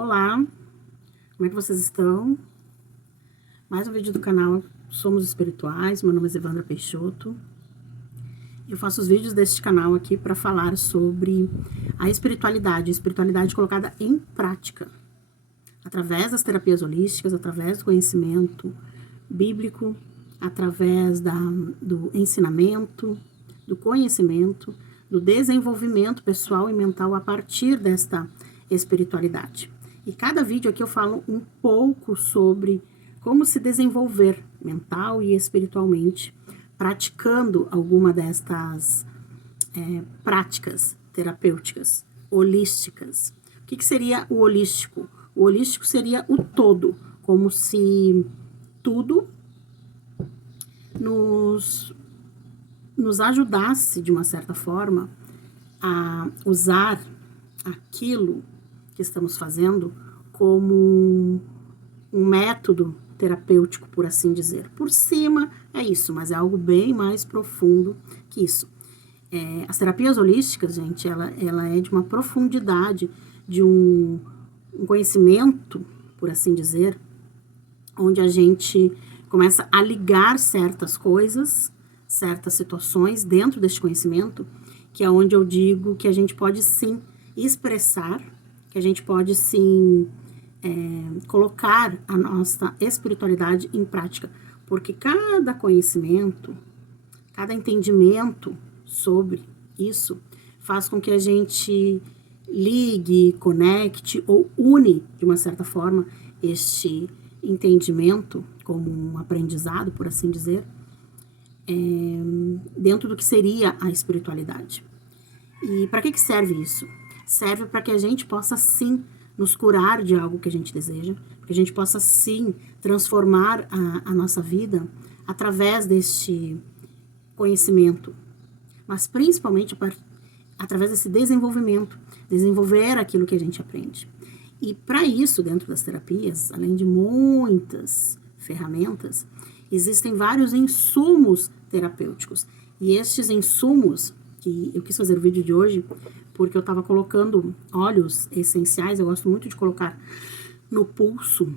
Olá, como é que vocês estão? Mais um vídeo do canal Somos Espirituais. Meu nome é Evandra Peixoto. Eu faço os vídeos deste canal aqui para falar sobre a espiritualidade colocada em prática, através das terapias holísticas, através do conhecimento bíblico, através do ensinamento, do conhecimento, do desenvolvimento pessoal e mental a partir desta espiritualidade. E cada vídeo aqui eu falo um pouco sobre como se desenvolver mental e espiritualmente, praticando alguma destas práticas terapêuticas, holísticas. O que seria o holístico? O holístico seria o todo, como se tudo nos ajudasse, de uma certa forma, a usar aquilo que estamos fazendo como um método terapêutico, por assim dizer. Por cima é isso, mas é algo bem mais profundo que isso. As terapias holísticas, gente, ela é de uma profundidade, de um conhecimento, por assim dizer, onde a gente começa a ligar certas coisas, certas situações dentro deste conhecimento, que é onde eu digo que a gente pode sim expressar, que a gente pode sim colocar a nossa espiritualidade em prática, porque cada conhecimento, cada entendimento sobre isso faz com que a gente ligue, conecte ou une, de uma certa forma, este entendimento como um aprendizado, por assim dizer, dentro do que seria a espiritualidade. E para que serve isso? Serve para que a gente possa sim nos curar de algo que a gente deseja, que a gente possa sim transformar a nossa vida através deste conhecimento, mas principalmente através desse desenvolvimento, desenvolver aquilo que a gente aprende. E para isso, dentro das terapias, além de muitas ferramentas, existem vários insumos terapêuticos. E estes insumos, que eu quis fazer o vídeo de hoje, porque eu estava colocando óleos essenciais, eu gosto muito de colocar no pulso,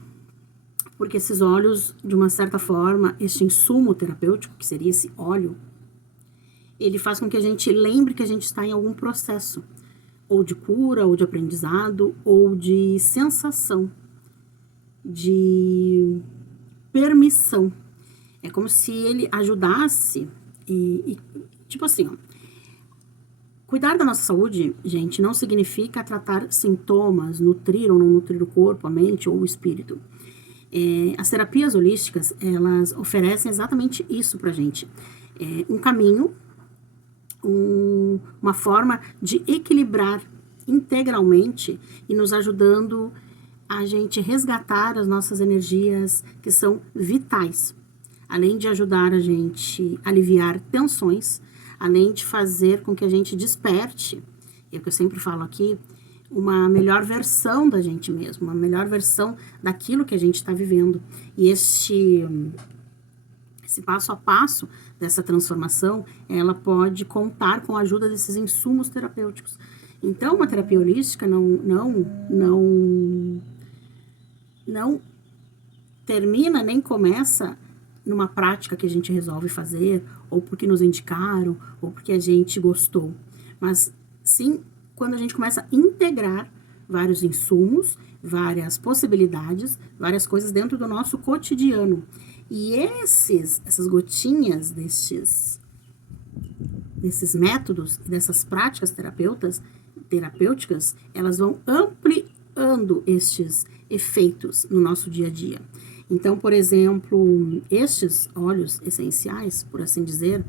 porque esses óleos, de uma certa forma, este insumo terapêutico, que seria esse óleo, ele faz com que a gente lembre que a gente está em algum processo, ou de cura, ou de aprendizado, ou de sensação, de permissão. É como se ele ajudasse tipo assim, ó, cuidar da nossa saúde, gente, não significa tratar sintomas, nutrir ou não nutrir o corpo, a mente ou o espírito. As terapias holísticas, elas oferecem exatamente isso pra gente. Um caminho, uma forma de equilibrar integralmente e nos ajudando a gente resgatar as nossas energias que são vitais. Além de ajudar a gente a aliviar tensões, além de fazer com que a gente desperte, é o que eu sempre falo aqui, uma melhor versão da gente mesmo, uma melhor versão daquilo que a gente está vivendo. E esse passo a passo dessa transformação, ela pode contar com a ajuda desses insumos terapêuticos. Então, uma terapia holística não termina nem começa numa prática que a gente resolve fazer, ou porque nos indicaram, ou porque a gente gostou. Mas sim, quando a gente começa a integrar vários insumos, várias possibilidades, várias coisas dentro do nosso cotidiano. E essas gotinhas desses métodos, dessas práticas terapêuticas, elas vão ampliando estes efeitos no nosso dia a dia. Então, por exemplo, estes óleos essenciais, por assim dizer,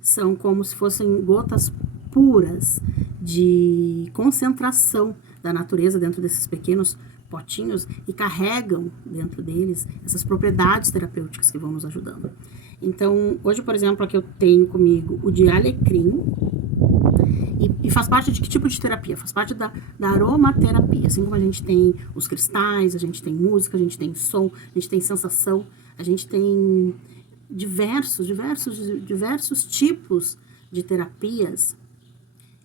são como se fossem gotas puras de concentração da natureza dentro desses pequenos potinhos e carregam dentro deles essas propriedades terapêuticas que vão nos ajudando. Então, hoje, por exemplo, aqui eu tenho comigo o de alecrim, e faz parte de que tipo de terapia? Faz parte da aromaterapia. Assim como a gente tem os cristais, a gente tem música, a gente tem som, a gente tem sensação, a gente tem diversos tipos de terapias,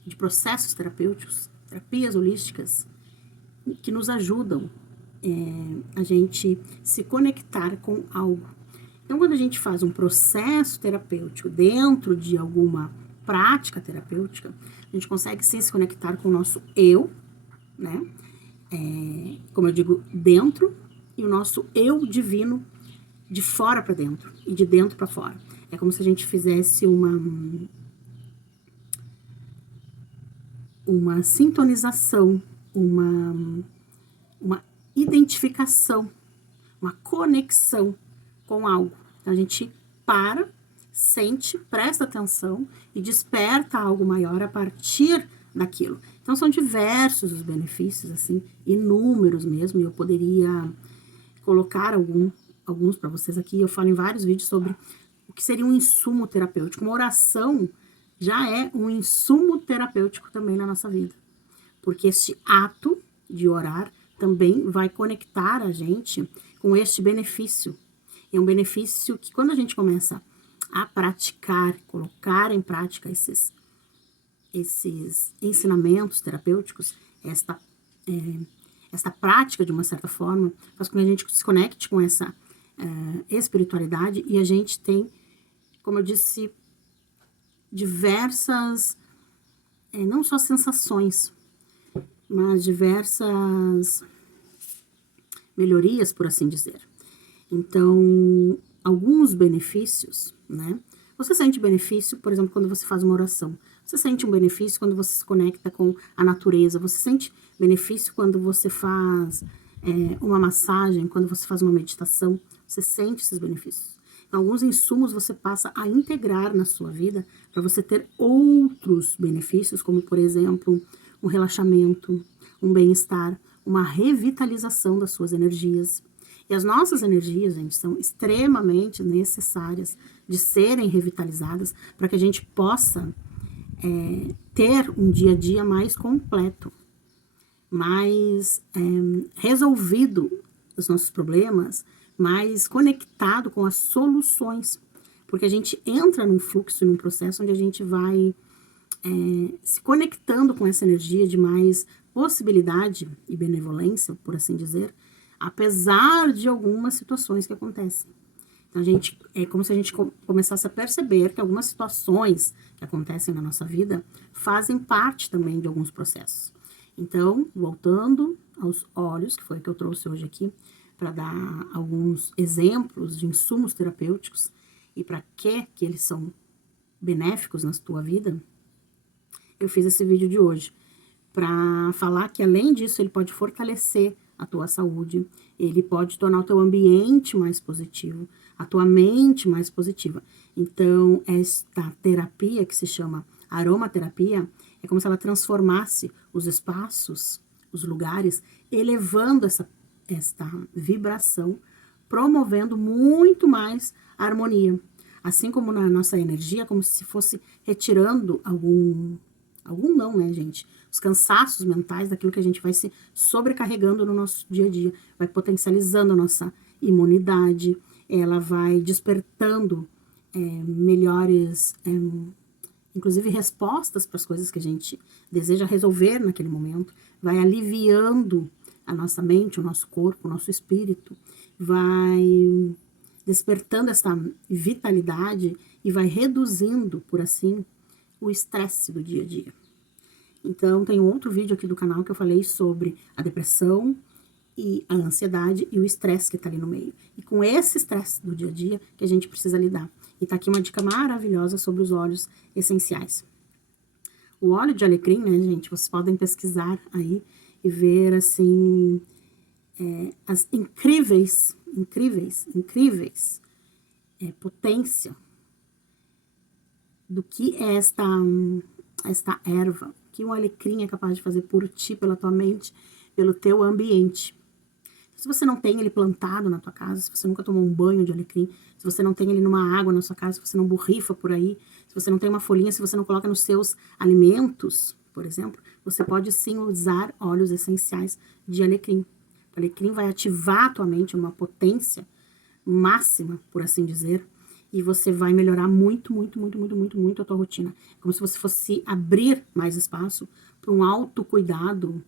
de processos terapêuticos, terapias holísticas, que nos ajudam a gente se conectar com algo. Então, quando a gente faz um processo terapêutico dentro de alguma prática terapêutica, a gente consegue sim se conectar com o nosso eu, né? Como eu digo, dentro, e o nosso eu divino de fora para dentro e de dentro para fora. É como se a gente fizesse uma sintonização, uma identificação, uma conexão com algo. Então, a gente para, sente, presta atenção e desperta algo maior a partir daquilo. Então, são diversos os benefícios, assim, inúmeros mesmo, e eu poderia colocar alguns para vocês aqui. Eu falo em vários vídeos sobre o que seria um insumo terapêutico. Uma oração já é um insumo terapêutico também na nossa vida, porque este ato de orar também vai conectar a gente com este benefício. É um benefício que, quando a gente começa a praticar, colocar em prática esses ensinamentos terapêuticos, esta prática, de uma certa forma, faz com que a gente se conecte com essa espiritualidade, e a gente tem, como eu disse, diversas, não só sensações, mas diversas melhorias, por assim dizer. Então, alguns benefícios, né? Você sente benefício, por exemplo, quando você faz uma oração. Você sente um benefício quando você se conecta com a natureza. Você sente benefício quando você faz uma massagem, quando você faz uma meditação. Você sente esses benefícios. Então, alguns insumos você passa a integrar na sua vida para você ter outros benefícios, como, por exemplo, um relaxamento, um bem-estar, uma revitalização das suas energias. E as nossas energias, gente, são extremamente necessárias de serem revitalizadas para que a gente possa ter um dia a dia mais completo, mais resolvido os nossos problemas, mais conectado com as soluções. Porque a gente entra num fluxo, num processo onde a gente vai se conectando com essa energia de mais possibilidade e benevolência, por assim dizer, apesar de algumas situações que acontecem. Então, é como se a gente começasse a perceber que algumas situações que acontecem na nossa vida fazem parte também de alguns processos. Então, voltando aos óleos, que foi o que eu trouxe hoje aqui, para dar alguns exemplos de insumos terapêuticos e para que eles são benéficos na tua vida, eu fiz esse vídeo de hoje para falar que, além disso, ele pode fortalecer a tua saúde, ele pode tornar o teu ambiente mais positivo, a tua mente mais positiva. Então, esta terapia, que se chama aromaterapia, é como se ela transformasse os espaços, os lugares, elevando esta vibração, promovendo muito mais harmonia. Assim como na nossa energia, como se fosse retirando algum não, né, gente? Os cansaços mentais daquilo que a gente vai se sobrecarregando no nosso dia a dia. Vai potencializando a nossa imunidade, ela vai despertando melhores, inclusive respostas para as coisas que a gente deseja resolver naquele momento. Vai aliviando a nossa mente, o nosso corpo, o nosso espírito. Vai despertando essa vitalidade e vai reduzindo, por assim, o estresse do dia a dia. Então, tem um outro vídeo aqui do canal que eu falei sobre a depressão e a ansiedade e o estresse que tá ali no meio. E com esse estresse do dia a dia que a gente precisa lidar. E tá aqui uma dica maravilhosa sobre os óleos essenciais. O óleo de alecrim, né, gente, vocês podem pesquisar aí e ver, assim, as incríveis potência do que é esta erva, que um alecrim é capaz de fazer por ti, pela tua mente, pelo teu ambiente. Se você não tem ele plantado na tua casa, se você nunca tomou um banho de alecrim, se você não tem ele numa água na sua casa, se você não borrifa por aí, se você não tem uma folhinha, se você não coloca nos seus alimentos, por exemplo, você pode sim usar óleos essenciais de alecrim. O alecrim vai ativar a tua mente numa potência máxima, por assim dizer, e você vai melhorar muito a tua rotina. Como se você fosse abrir mais espaço para um autocuidado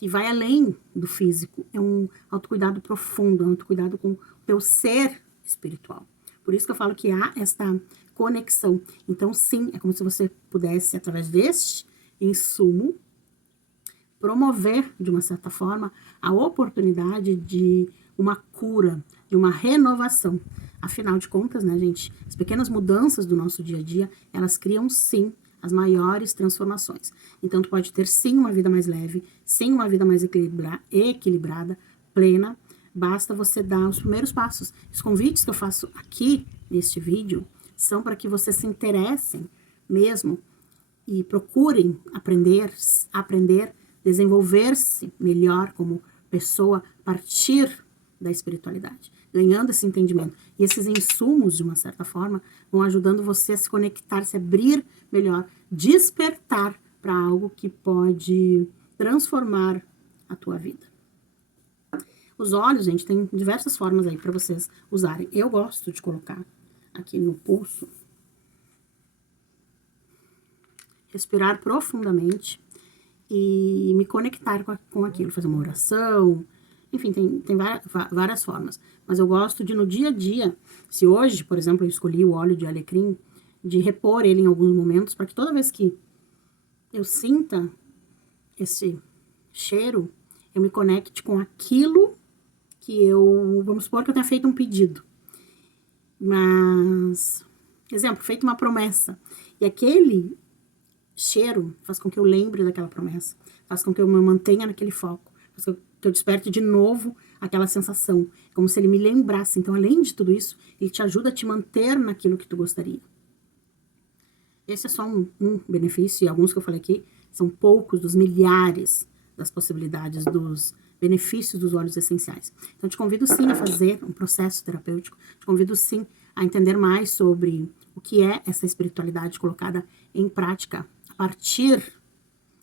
que vai além do físico. É um autocuidado profundo, é um autocuidado com o teu ser espiritual. Por isso que eu falo que há esta conexão. Então, sim, é como se você pudesse, através deste insumo, promover, de uma certa forma, a oportunidade de uma cura, de uma renovação. Afinal de contas, né, gente, as pequenas mudanças do nosso dia a dia, elas criam, sim, as maiores transformações. Então, tu pode ter, sim, uma vida mais leve, sim, uma vida mais equilibrada, plena. Basta você dar os primeiros passos. Os convites que eu faço aqui, neste vídeo, são para que vocês se interessem mesmo e procurem aprender, desenvolver-se melhor como pessoa a partir da espiritualidade, ganhando esse entendimento. E esses insumos, de uma certa forma, vão ajudando você a se conectar, se abrir melhor, despertar para algo que pode transformar a tua vida. Os olhos, gente, tem diversas formas aí para vocês usarem. Eu gosto de colocar aqui no pulso, respirar profundamente e me conectar com aquilo, fazer uma oração, enfim, tem várias formas. Mas eu gosto de, no dia a dia, se hoje, por exemplo, eu escolhi o óleo de alecrim, de repor ele em alguns momentos, para que toda vez que eu sinta esse cheiro, eu me conecte com aquilo que vamos supor que eu tenha feito um pedido. Mas, exemplo, feito uma promessa. E aquele cheiro faz com que eu lembre daquela promessa, faz com que eu me mantenha naquele foco, faz com que eu desperte de novo aquela sensação, como se ele me lembrasse. Então, além de tudo isso, ele te ajuda a te manter naquilo que tu gostaria. Esse é só um benefício, e alguns que eu falei aqui são poucos dos milhares das possibilidades, dos benefícios dos óleos essenciais. Então, te convido sim a fazer um processo terapêutico, te convido sim a entender mais sobre o que é essa espiritualidade colocada em prática a partir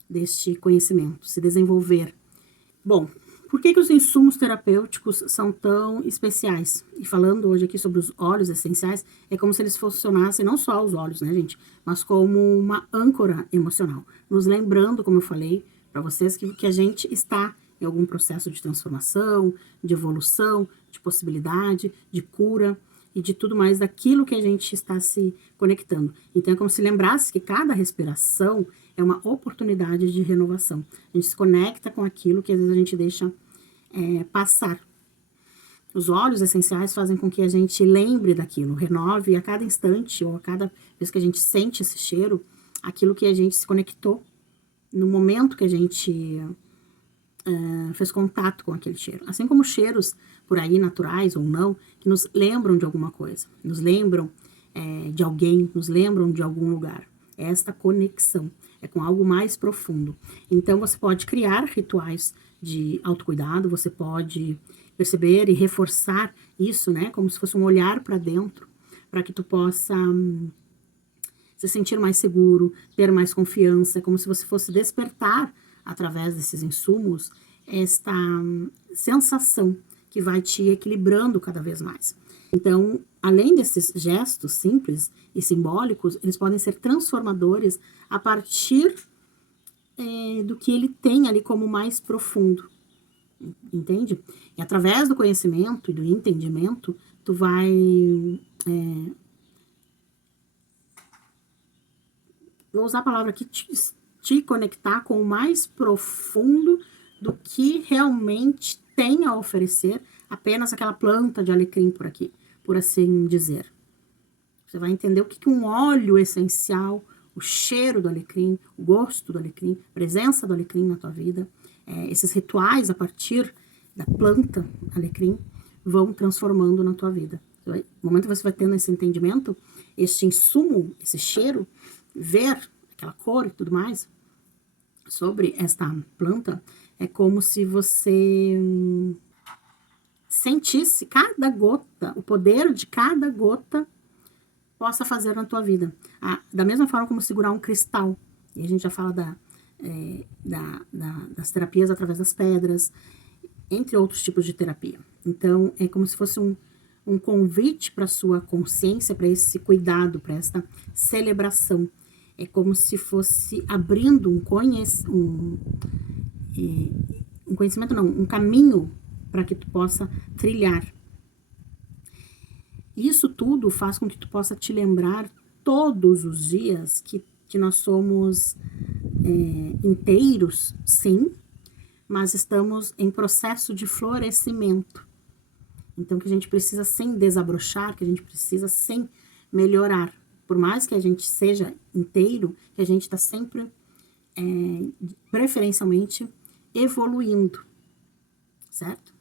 deste conhecimento, se desenvolver. Bom, por que os insumos terapêuticos são tão especiais? E falando hoje aqui sobre os óleos essenciais, é como se eles funcionassem, não só os óleos, né, gente? Mas como uma âncora emocional. Nos lembrando, como eu falei para vocês, que a gente está em algum processo de transformação, de evolução, de possibilidade, de cura e de tudo mais daquilo que a gente está se conectando. Então, é como se lembrasse que cada respiração é uma oportunidade de renovação. A gente se conecta com aquilo que às vezes a gente deixa passar. Os óleos essenciais fazem com que a gente lembre daquilo, renove a cada instante ou a cada vez que a gente sente esse cheiro, aquilo que a gente se conectou no momento que a gente fez contato com aquele cheiro. Assim como cheiros por aí, naturais ou não, que nos lembram de alguma coisa, nos lembram de alguém, nos lembram de algum lugar. Esta conexão é com algo mais profundo. Então, você pode criar rituais de autocuidado, você pode perceber e reforçar isso, né, como se fosse um olhar para dentro, para que tu possa se sentir mais seguro, ter mais confiança, como se você fosse despertar através desses insumos esta sensação que vai te equilibrando cada vez mais. Então, além desses gestos simples e simbólicos, eles podem ser transformadores a partir do que ele tem ali como mais profundo, entende? E através do conhecimento e do entendimento, tu vai... vou usar a palavra aqui, te conectar com o mais profundo do que realmente tem a oferecer apenas aquela planta de alecrim por aqui, por assim dizer. Você vai entender o que um óleo essencial, o cheiro do alecrim, o gosto do alecrim, a presença do alecrim na tua vida, esses rituais a partir da planta alecrim vão transformando na tua vida. No momento que você vai tendo esse entendimento, este insumo, esse cheiro, ver aquela cor e tudo mais sobre esta planta, é como se você sentisse cada gota, o poder de cada gota possa fazer na tua vida. Da mesma forma como segurar um cristal. E a gente já fala das terapias através das pedras, entre outros tipos de terapia. Então, é como se fosse um convite para a sua consciência, para esse cuidado, para esta celebração. É como se fosse abrindo um conhecimento não, um caminho para que tu possa trilhar. Isso tudo faz com que tu possa te lembrar todos os dias que nós somos inteiros, sim, mas estamos em processo de florescimento. Então, que a gente precisa sem desabrochar, que a gente precisa sem melhorar. Por mais que a gente seja inteiro, que a gente está sempre, preferencialmente, evoluindo, certo?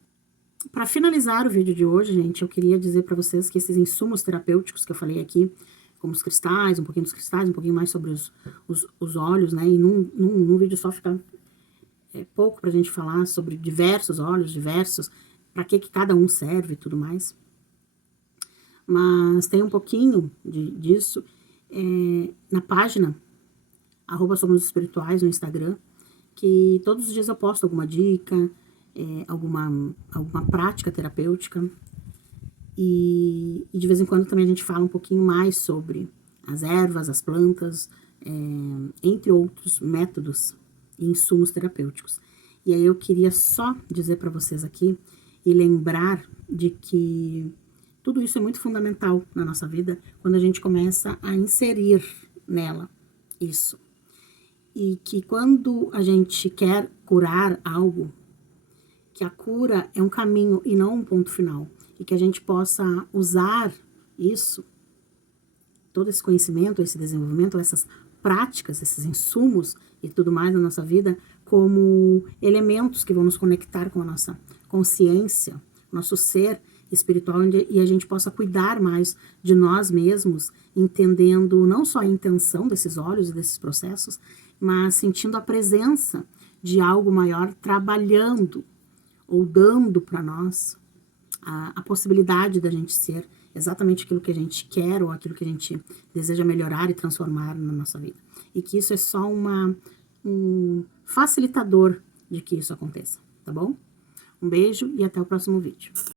Para finalizar o vídeo de hoje, gente, eu queria dizer para vocês que esses insumos terapêuticos que eu falei aqui, como os cristais, um pouquinho dos cristais, um pouquinho mais sobre os óleos, né? E num vídeo só fica pouco pra gente falar sobre diversos óleos, para que cada um serve e tudo mais. Mas tem um pouquinho disso na página @somosespirituais no Instagram, que todos os dias eu posto alguma dica, alguma prática terapêutica, e de vez em quando também a gente fala um pouquinho mais sobre as ervas, as plantas, entre outros métodos e insumos terapêuticos. E aí eu queria só dizer para vocês aqui e lembrar de que tudo isso é muito fundamental na nossa vida quando a gente começa a inserir nela isso. E que quando a gente quer curar algo, que a cura é um caminho e não um ponto final. E que a gente possa usar isso, todo esse conhecimento, esse desenvolvimento, essas práticas, esses insumos e tudo mais na nossa vida, como elementos que vão nos conectar com a nossa consciência, nosso ser espiritual, e a gente possa cuidar mais de nós mesmos, entendendo não só a intenção desses olhos e desses processos, mas sentindo a presença de algo maior trabalhando ou dando para nós a possibilidade da gente ser exatamente aquilo que a gente quer ou aquilo que a gente deseja melhorar e transformar na nossa vida. E que isso é só um facilitador de que isso aconteça, tá bom? Um beijo e até o próximo vídeo.